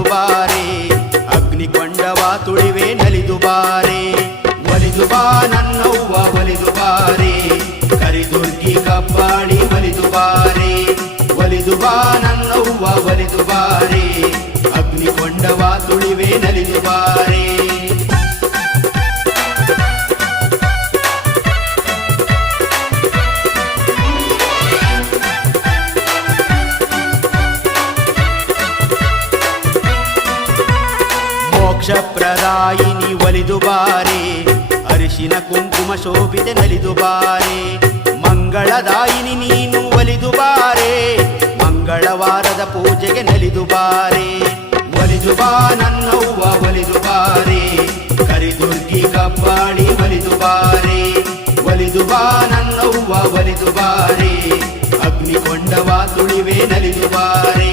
ಬಂದು ಬಾರೆ, ಅಗ್ನಿಕೊಂಡವ ತುಳಿವೆ ನಲಿದು ಬಾರೆ. ಒಲಿದು ಬಾ ನನ್ನವ್ವ ಒಲಿದು ಬಾರೆ, ಕರಿದುರ್ಗಿ ಕಬ್ಬಾಳಿ ಒಲಿದು ಬಾರೆ. ಒಲಿದು ಬಾ ನನ್ನವ್ವ ಒಲಿದು ಬಾರೆ, ಅಗ್ನಿಕೊಂಡವ ತುಳಿವೆ ನಲಿದು ಬಾರೆ. ಮೋಕ್ಷಪ್ರದಾಯಿನಿ ಒಲಿದು ಬಾರೆ, ಅರಿಶಿನ ಕುಂಕುಮ ಶೋಭಿತೆ ನಲಿದು ಬಾರೆ. ಮಂಗಳದಾಯಿನಿ ನೀನು ಒಲಿದು ಬಾರೆ, ಮಂಗಳವಾರದ ಪೂಜೆಗೆ ನಲಿದು ಬಾರೆ. ಒಲಿದು ಬಾ ನನ್ನವ್ವ ಒಲಿದು ಬಾರೆ, ಕರಿದುರ್ಗಿ ಕಬ್ಬಾಳಿ ಒಲಿದು ಬಾರೆ. ಒಲಿದು ಬಾ ನನ್ನವ್ವ ಒಲಿದು ಬಾರೆ, ಅಗ್ನಿಕೊಂಡವ ತುಳಿವೆ ನಲಿದು ಬಾರೆ.